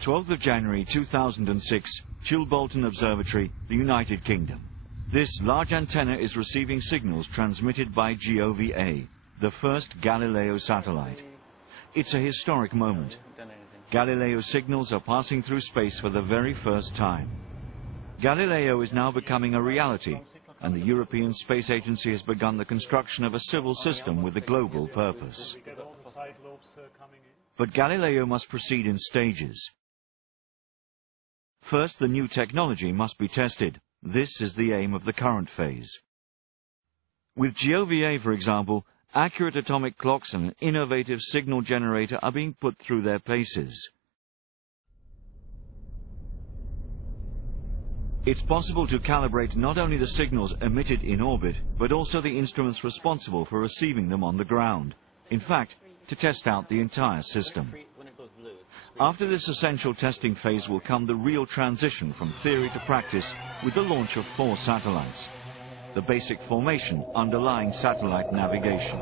12th of January 2006, Chilbolton Observatory, the United Kingdom. This large antenna is receiving signals transmitted by GOVA, the first Galileo satellite. It's a historic moment. Galileo signals are passing through space for the very first time. Galileo is now becoming a reality, and the European Space Agency has begun the construction of a civil system with a global purpose. But Galileo must proceed in stages. First, the new technology must be tested. This is the aim of the current phase. With GOVA, for example, accurate atomic clocks and an innovative signal generator are being put through their paces. It's possible to calibrate not only the signals emitted in orbit, but also the instruments responsible for receiving them on the ground. In fact, to test out the entire system. After this essential testing phase will come the real transition from theory to practice with the launch of 4 satellites. The basic formation underlying satellite navigation.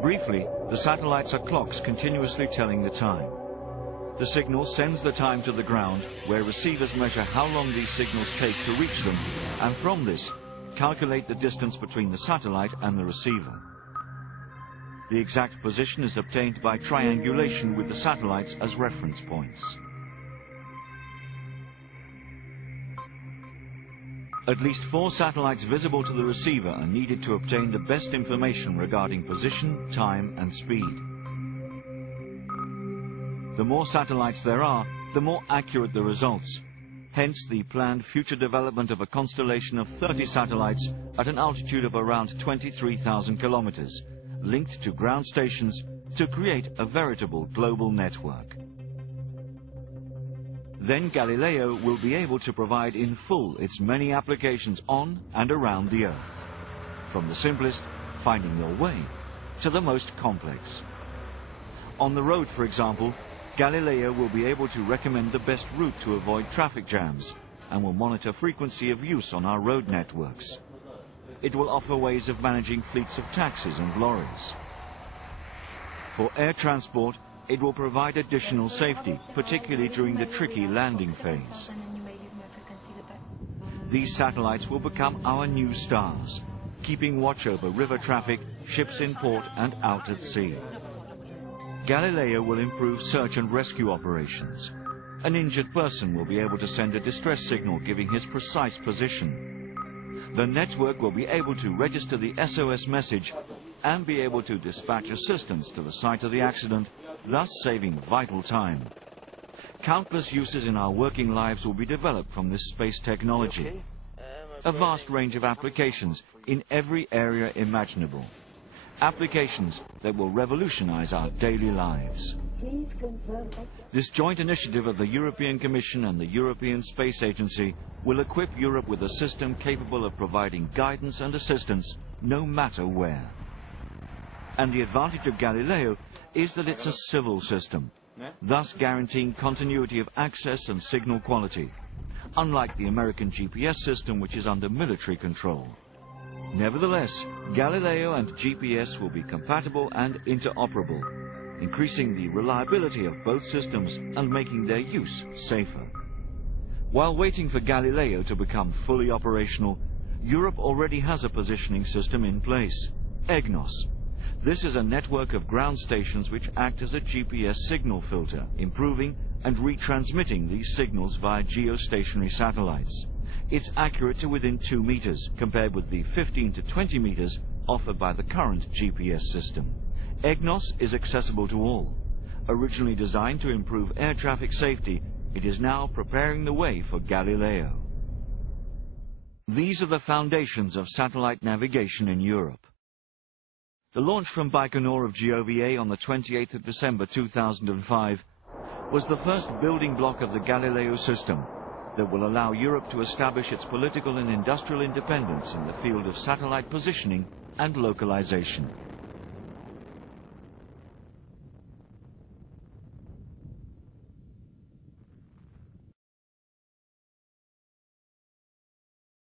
Briefly, the satellites are clocks continuously telling the time. The signal sends the time to the ground, where receivers measure how long these signals take to reach them, and from this, calculate the distance between the satellite and the receiver. The exact position is obtained by triangulation with the satellites as reference points. At least 4 satellites visible to the receiver are needed to obtain the best information regarding position, time, and speed. The more satellites there are, the more accurate the results. Hence the planned future development of a constellation of 30 satellites at an altitude of around 23,000 kilometers, linked to ground stations to create a veritable global network. Then Galileo will be able to provide in full its many applications on and around the Earth. From the simplest, finding your way, to the most complex. On the road, for example, Galileo will be able to recommend the best route to avoid traffic jams and will monitor frequency of use on our road networks. It will offer ways of managing fleets of taxis and lorries. For air transport, it will provide additional safety, particularly during the tricky landing phase. These satellites will become our new stars, keeping watch over river traffic, ships in port and out at sea. Galileo will improve search and rescue operations. An injured person will be able to send a distress signal giving his precise position. The network will be able to register the SOS message and be able to dispatch assistance to the site of the accident, thus saving vital time. Countless uses in our working lives will be developed from this space technology. A vast range of applications in every area imaginable. Applications that will revolutionize our daily lives. This joint initiative of the European Commission and the European Space Agency will equip Europe with a system capable of providing guidance and assistance no matter where. And the advantage of Galileo is that it's a civil system, thus guaranteeing continuity of access and signal quality, unlike the American GPS system, which is under military control. Nevertheless, Galileo and GPS will be compatible and interoperable, increasing the reliability of both systems and making their use safer. While waiting for Galileo to become fully operational, Europe already has a positioning system in place, EGNOS. This is a network of ground stations which act as a GPS signal filter, improving and retransmitting these signals via geostationary satellites. It's accurate to within 2 meters, compared with the 15 to 20 meters offered by the current GPS system. EGNOS is accessible to all. Originally designed to improve air traffic safety, it is now preparing the way for Galileo. These are the foundations of satellite navigation in Europe. The launch from Baikonur of GOVA on the 28th of December 2005 was the first building block of the Galileo system that will allow Europe to establish its political and industrial independence in the field of satellite positioning and localization.